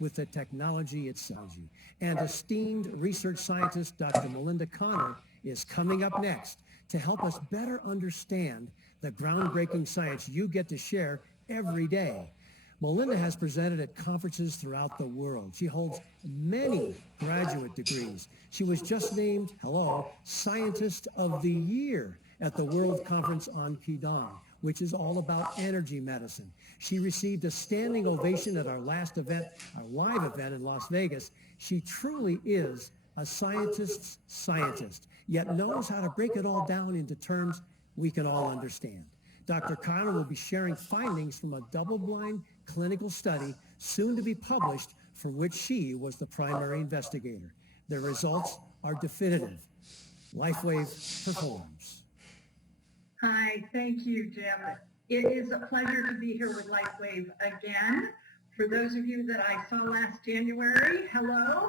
with the technology itself. And esteemed research scientist Dr. Melinda Connor is coming up next to help us better understand the groundbreaking science you get to share every day. Melinda has presented at conferences throughout the world. She holds many graduate degrees. She was just named, Scientist of the Year at the World Conference on Qigong, which is all about energy medicine. She received a standing ovation at our last event, our live event in Las Vegas. She truly is a scientist's scientist, yet knows how to break it all down into terms we can all understand. Dr. Connor will be sharing findings from a double-blind clinical study soon to be published for which she was the primary investigator. The results are definitive. LifeWave performs. Hi, thank you, Jim. It is a pleasure to be here with LifeWave again. For those of you that I saw last January, hello.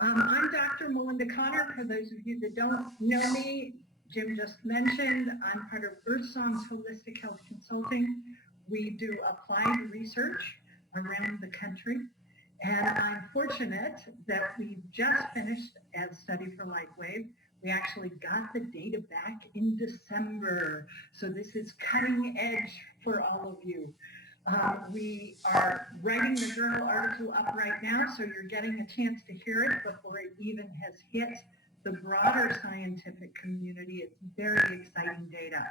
I'm Dr. Melinda Connor. For those of you that don't know me, Jim just mentioned, I'm part of EarthSong's Holistic Health Consulting. We do applied research around the country, and I'm fortunate that we just finished a study for LifeWave. We actually got the data back in December, so this is cutting edge for all of you. We are writing the journal article up right now, so you're getting a chance to hear it before it even has hit the broader scientific community. It's very exciting data.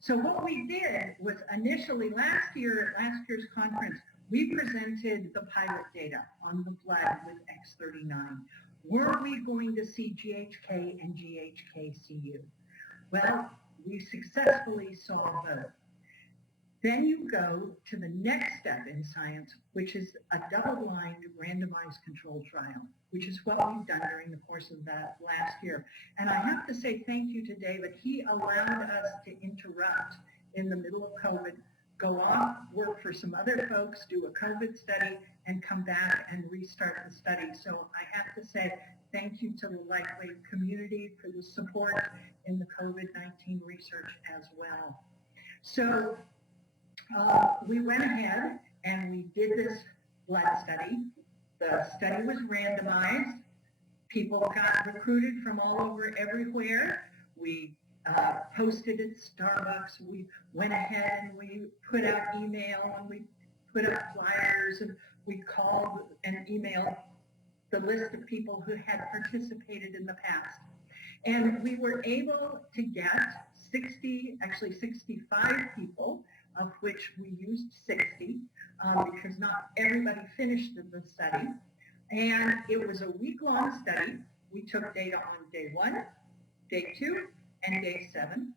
So what we did was initially last year at last year's conference, we presented the pilot data on the blood with X39. Were we going to see GHK and GHK-Cu? Well, we successfully saw both. Then you go to the next step in science, which is a double-blind randomized controlled trial, which is what we've done during the course of that last year. And I have to say thank you to David. He allowed us to interrupt in the middle of COVID, go off, work for some other folks, do a COVID study, and come back and restart the study. So I have to say thank you to the LifeWave community for the support in the COVID-19 research as well. So we went ahead and we did this blood study. The study was randomized. People got recruited from all over everywhere. We posted at Starbucks. We went ahead and we put out email and we put out flyers and we called and emailed the list of people who had participated in the past. And we were able to get 65 people, of which we used 60 because not everybody finished the study. And it was a week-long study. We took data on day 1, day 2, and day 7.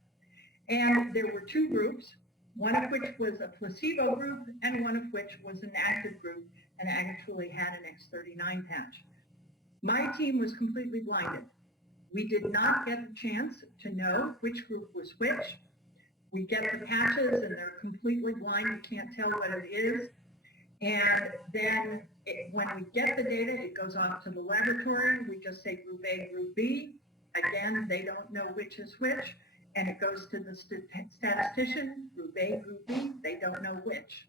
And there were 2 groups, one of which was a placebo group and one of which was an active group and actually had an X39 patch. My team was completely blinded. We did not get a chance to know which group was which. We get the patches and they're completely blind. You can't tell what it is. And then when we get the data, it goes off to the laboratory. We just say group A, group B. Again, they don't know which is which. And it goes to the statistician, group A, group B. They don't know which.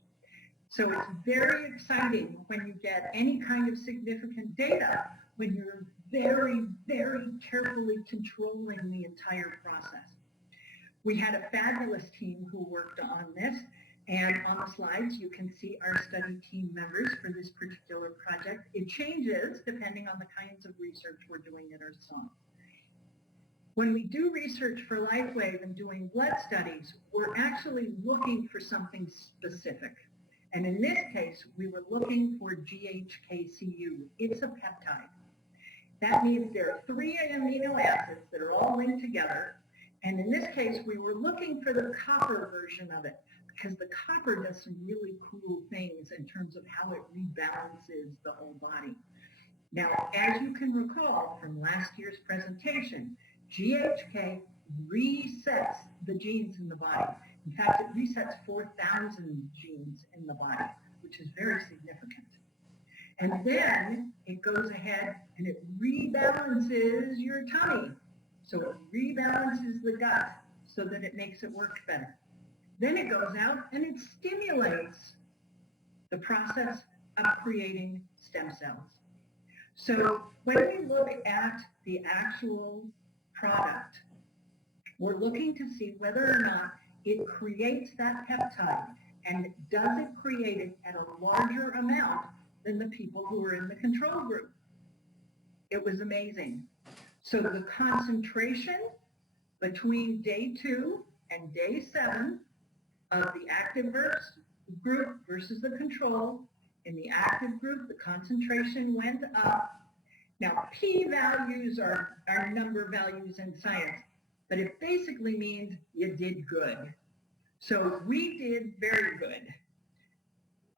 So it's very exciting when you get any kind of significant data, when you're very, very carefully controlling the entire process. We had a fabulous team who worked on this, and on the slides you can see our study team members for this particular project. It changes depending on the kinds of research we're doing at EarthSong. When we do research for LifeWave and doing blood studies, we're actually looking for something specific. And in this case, we were looking for GHK-Cu. It's a peptide. That means there are 3 amino acids that are all linked together. And in this case, we were looking for the copper version of it because the copper does some really cool things in terms of how it rebalances the whole body. Now, as you can recall from last year's presentation, GHK resets the genes in the body. In fact, it resets 4,000 genes in the body, which is very significant. And then it goes ahead and it rebalances your tummy. So it rebalances the gut so that it makes it work better. Then it goes out and it stimulates the process of creating stem cells. So when we look at the actual product, we're looking to see whether or not it creates that peptide, and does it create it at a larger amount than the people who were in the control group. It was amazing. So the concentration between day 2 and day 7 of the active group versus the control, in the active group, the concentration went up. Now, p-values are number values in science, but it basically means you did good. So we did very good.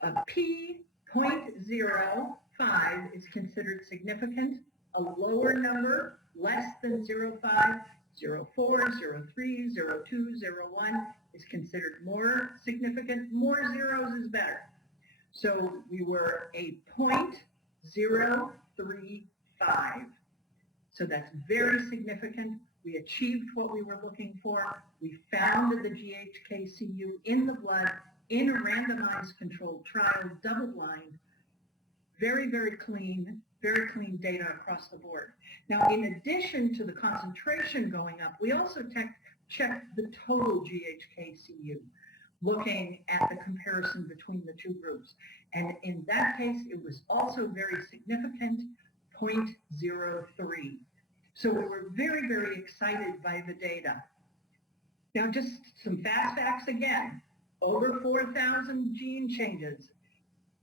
A p 0.05 is considered significant. A lower number, less than 0.5, 0.4, 0.3, 0.2, 0.1 is considered more significant. More zeros is better. So we were a 0.035. So that's very significant. We achieved what we were looking for. We found the GHKCU in the blood in a randomized controlled trial, double-blind, very, very clean data across the board. Now, in addition to the concentration going up, we also checked the total GHKCU, looking at the comparison between the two groups. And in that case, it was also very significant, 0.03. So we were very, very excited by the data. Now, just some fast facts again. Over 4,000 gene changes.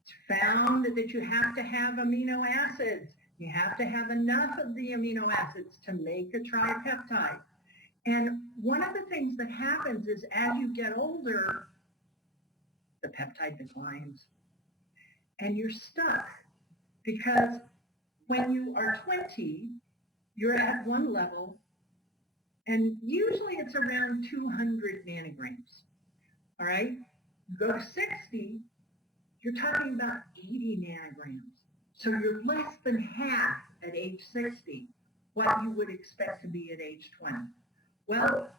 It's found that you have to have amino acids. You have to have enough of the amino acids to make a tripeptide. And one of the things that happens is as you get older, the peptide declines. And you're stuck because when you are 20, you're at one level, and usually it's around 200 nanograms. All right? You go to 60, you're talking about 80 nanograms. So you're less than half at age 60 what you would expect to be at age 20. Well,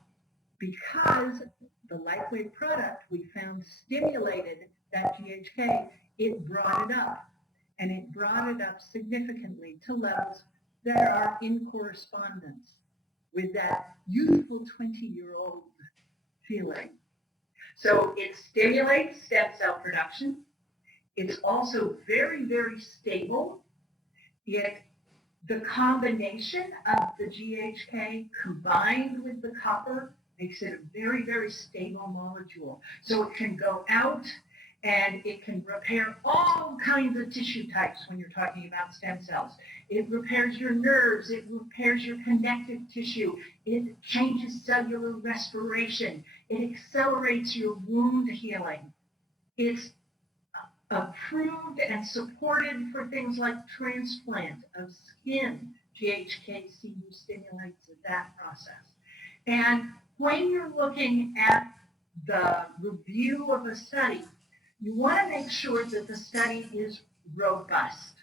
because the LifeWave product we found stimulated that GHK, it brought it up. And it brought it up significantly to levels that are in correspondence with that youthful 20-year-old feeling. So it stimulates stem cell production. It's also very, very stable. The combination of the GHK combined with the copper makes it a very, very stable molecule. So it can go out and it can repair all kinds of tissue types when you're talking about stem cells. It repairs your nerves, it repairs your connective tissue, it changes cellular respiration, it accelerates your wound healing. It's approved and supported for things like transplant of skin. GHKCU stimulates that process. And when you're looking at the review of a study, you want to make sure that the study is robust.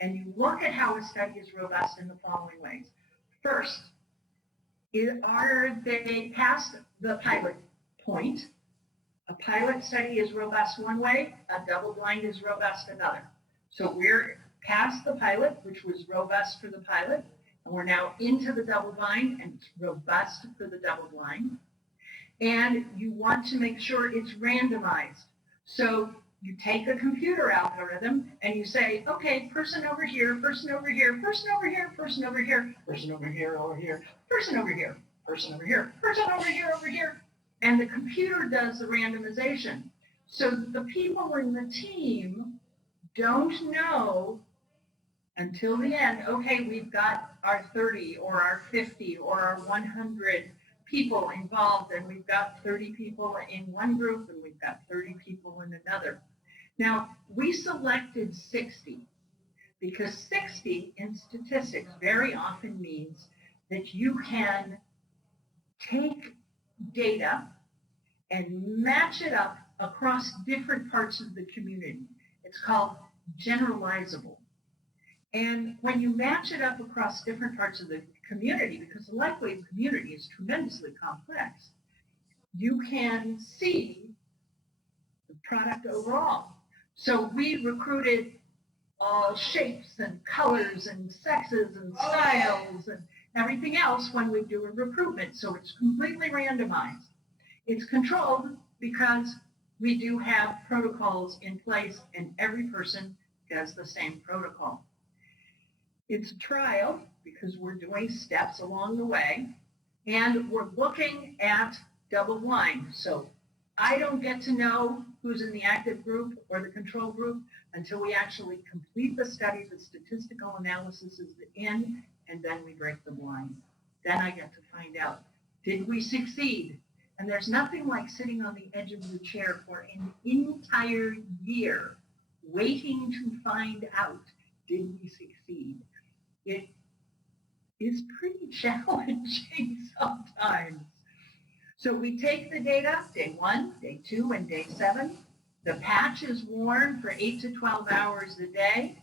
And you look at how a study is robust in the following ways. First, are they past the pilot point? A pilot study is robust one way, a double-blind is robust another. So we're past the pilot, which was robust for the pilot, and we're now into the double-blind, and it's robust for the double-blind. And you want to make sure it's randomized. So you take a computer algorithm and you say, okay, person over here, person over here, person over here, person over here, person over here, over here, person over here, person over here, person over here, over here. And the computer does the randomization. So the people in the team don't know until the end, okay, we've got our 30 or our 50 or our 100 people involved, and we've got 30 people in one group and we've got 30 people in another. Now, we selected 60 because 60 in statistics very often means that you can take data and match it up across different parts of the community. It's called generalizable. And when you match it up across different parts of the community, because the LifeWave community is tremendously complex, you can see the product overall. So we recruited all shapes and colors and sexes and styles and everything else when we do a recruitment. So it's completely randomized. It's controlled because we do have protocols in place and every person does the same protocol. It's a trial because we're doing steps along the way and we're looking at double blind. So I don't get to know who's in the active group or the control group until we actually complete the study, the statistical analysis is in, and then we break the blind. Then I get to find out, did we succeed? And there's nothing like sitting on the edge of your chair for an entire year waiting to find out, did we succeed? It is pretty challenging sometimes. So we take the data, day 1, day 2, and day 7. The patch is worn for 8 to 12 hours a day.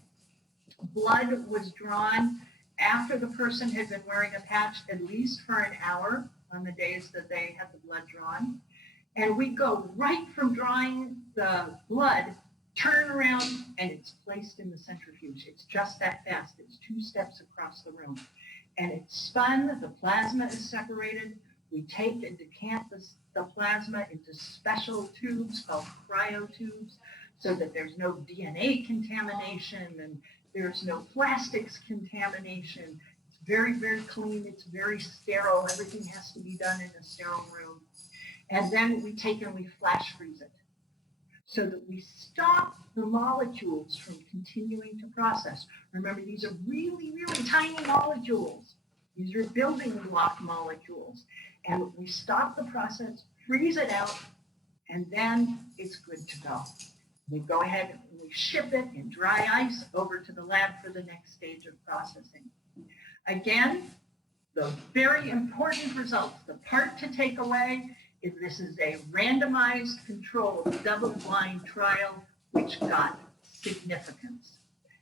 Blood was drawn after the person had been wearing a patch at least for an hour on the days that they had the blood drawn. And we go right from drawing the blood, turn around, and it's placed in the centrifuge. It's just that fast. It's 2 steps across the room. And it's spun, the plasma is separated. We take and decant the plasma into special tubes called cryotubes so that there's no DNA contamination and there's no plastics contamination. It's very, very clean. It's very sterile. Everything has to be done in a sterile room. And then we take and we flash freeze it so that we stop the molecules from continuing to process. Remember, these are really, really tiny molecules. These are building block molecules. And we stop the process, freeze it out, and then it's good to go. We go ahead and we ship it in dry ice over to the lab for the next stage of processing. Again, the very important results, the part to take away is this is a randomized controlled double-blind trial which got significance.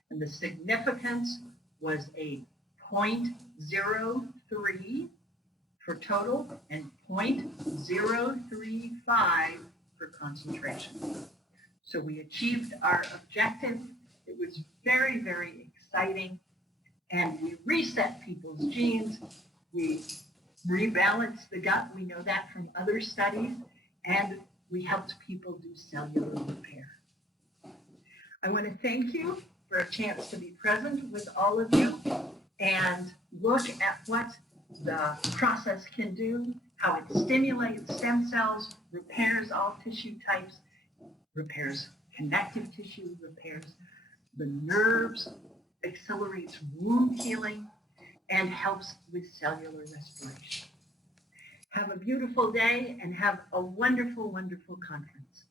And the significance was a 0.03 for total and 0.035 for concentration. So we achieved our objective. It was very, very exciting. And we reset people's genes. We rebalanced the gut. We know that from other studies. And we helped people do cellular repair. I want to thank you for a chance to be present with all of you and look at what the process can do, how it stimulates stem cells, repairs all tissue types, repairs connective tissue, repairs the nerves, accelerates wound healing, and helps with cellular respiration. Have a beautiful day and have a wonderful, wonderful conference.